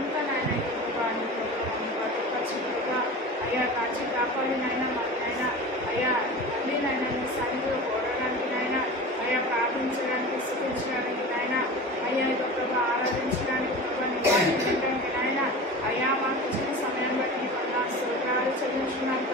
ఇంకా నాయన భద్రపరిచినగా అయ్యా కాచి కాపాడినైనా మననైనా అయ్యా మళ్ళీ నాయన నీ సన్నిధిలో కోరడానికి నాయన అయ్యా ప్రార్థించడానికి స్థుతించడానికి నాయన అయ్యా ఇదో ప్రభా ఆరాధించడానికి ప్రభా నీ వాక్యం వినడానికి నాయన అయ్యా మాకు ఇచ్చిన సమయం బట్టి నీ వందనాలు స్తోత్రాలు చెల్లించున్నాను.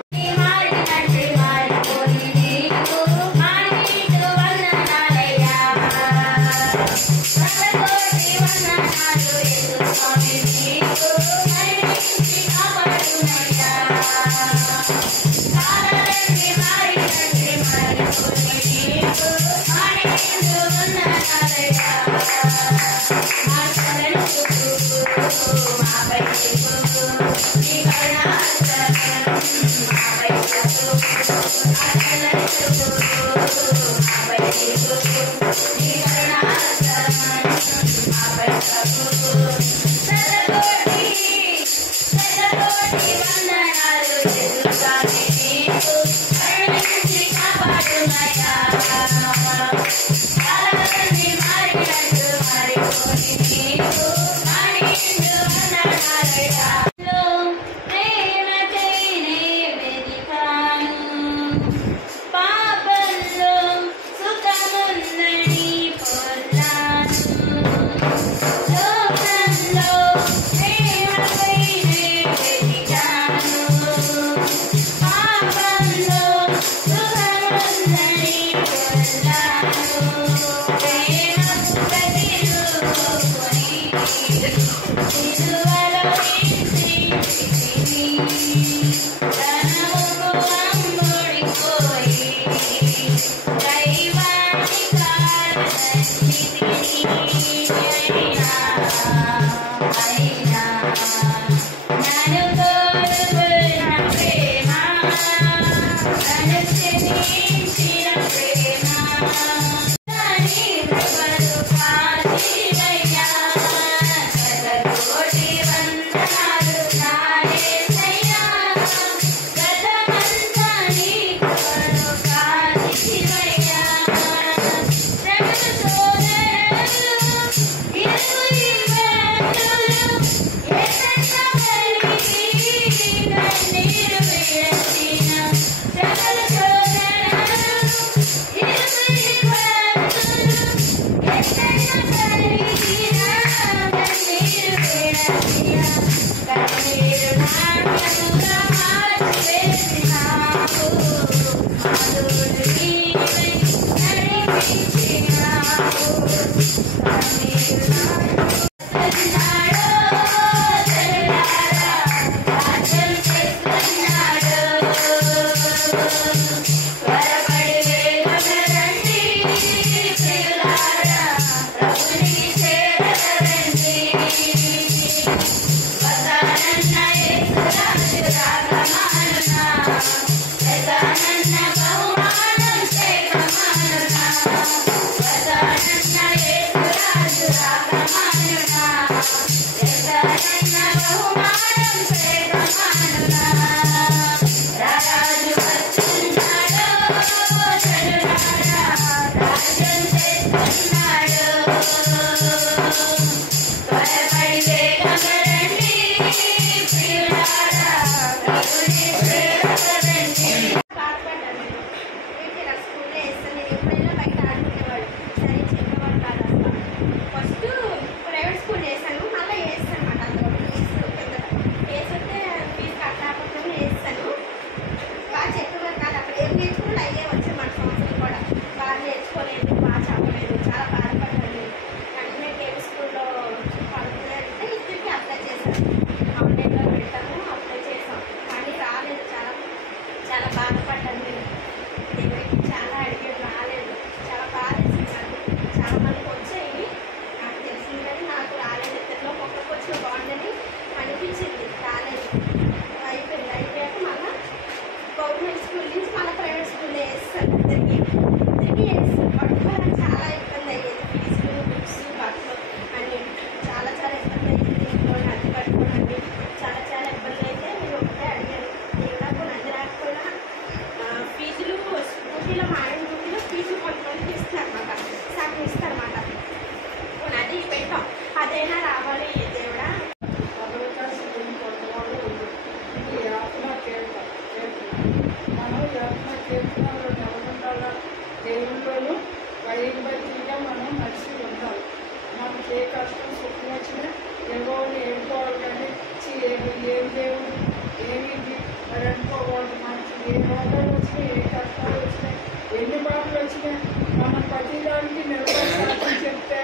వాళ్ళు మనకి ఏ రోగాలు వచ్చినాయి, ఏ కష్టాలు వచ్చినాయి, ఎన్ని బాధలు వచ్చినాయి, మనం ప్రతిదానికి నిలబడి చెప్తే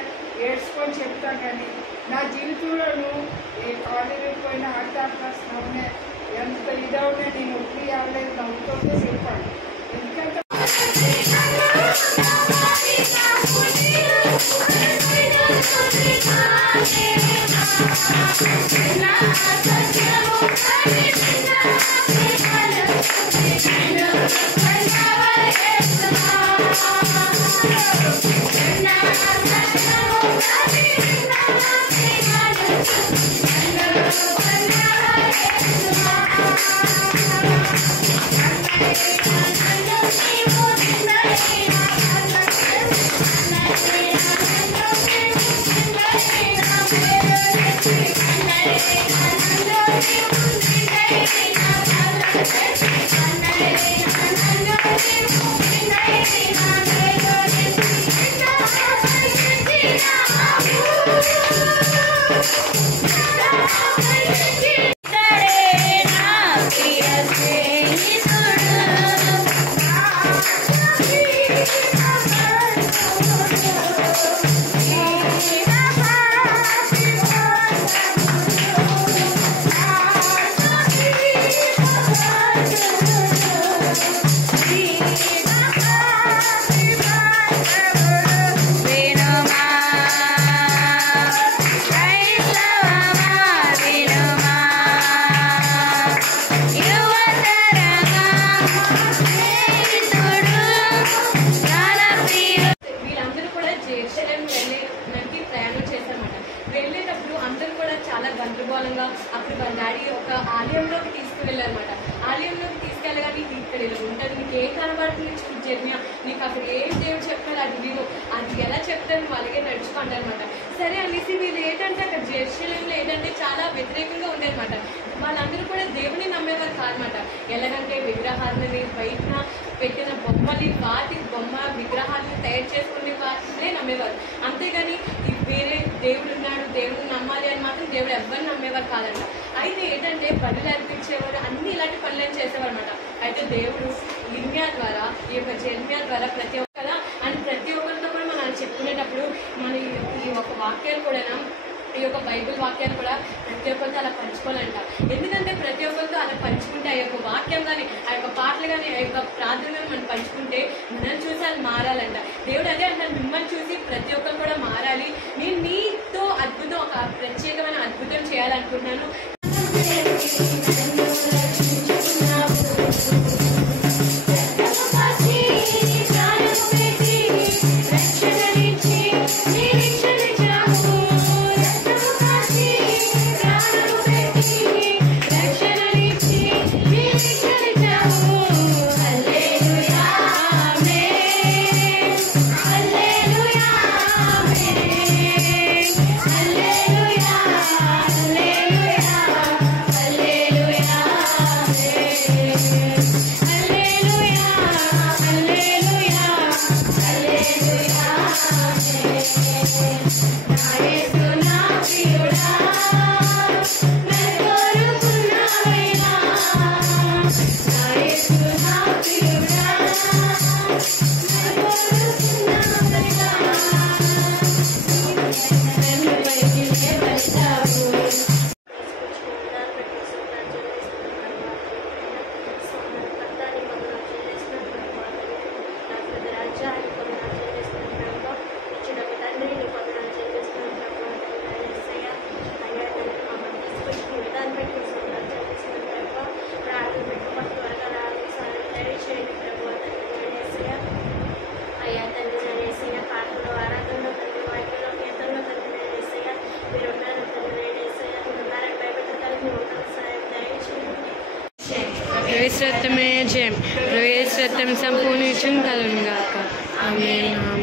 ఏడ్చుకొని చెప్తాం. కానీ నా జీవితంలోనూ ఏ కాలేజీకి పోయిన హార్ట్ నవ్వునే ఎంత ఇదవునే నేను ఒప్పి అవ్వలేదు, నవ్వుతుంటే చెప్పాను. ఎందుకంటే గందరగోళంగా అప్పుడు వాళ్ళ డాడీ ఒక ఆలయంలోకి తీసుకువెళ్ళారనమాట. ఆలయంలోకి తీసుకెళ్ళగానే ఇక్కడ ఇలా ఉంటుంది, నీకు ఏం కనబడుతుంది చూడు జర్మియా, నీకు అక్కడ ఏం దేవుడు చెప్తారు అది వీళ్ళు అది ఎలా చెప్తారు అలాగే నడుచుకుంటారనమాట. సరే అనేసి వీళ్ళు ఏంటంటే అక్కడ జెరూసలేంలో ఏంటంటే చాలా వ్యతిరేకంగా ఉండేదన్నమాట. వాళ్ళందరూ కూడా దేవుని నమ్మేవారు కాదనమాట. ఎలాగంటే విగ్రహాలని బయటన పెట్టిన బొమ్మని వాటి బొమ్మ విగ్రహాలను తయారు చేసుకునే వాటినే నమ్మేవారు. అంతేగాని వేరే దేవుడు ఉన్నాడు దేవుడిని నమ్మాలి అని మాత్రం దేవుడు ఎవరిని నమ్మేవారు కాదంట. అయితే ఏంటంటే పనులు అర్పించేవారు, అన్ని ఇలాంటి పనులను చేసేవారు అనమాట. అయితే దేవుడు ఇర్మియా ద్వారా ఈ యొక్క జెరమియా ద్వారా ప్రతి ఒక్కరు అండ్ ప్రతి ఒక్కరితో కూడా మనం చెప్పుకునేటప్పుడు మన ఈ యొక్క వాక్యాలు కూడా ఈ యొక్క బైబిల్ వాక్యాలు కూడా ప్రతి ఒక్కరితో అలా పంచుకోవాలంట. ఎందుకంటే ప్రతి ఒక్కరితో అలా పంచుకుంటే ఆ యొక్క వాక్యం కానీ ఆ యొక్క పాటలు కానీ ఆ యొక్క ప్రార్థన మనం పంచుకుంటే మనం చూసి అది మారాలంట. దేవుడు అదే అంటారు, మిమ్మల్ని చూసి ప్రతి ఒక్కరు కూడా మారాలి, నేను నీతో అద్భుతం ఒక ప్రత్యేకమైన అద్భుతం చేయాలనుకుంటున్నాను. ప్రవేశ రక్తమే జయం, ప్రవేశ రక్తం సంపూర్ణ కలుగును గాక. ఆమేన్.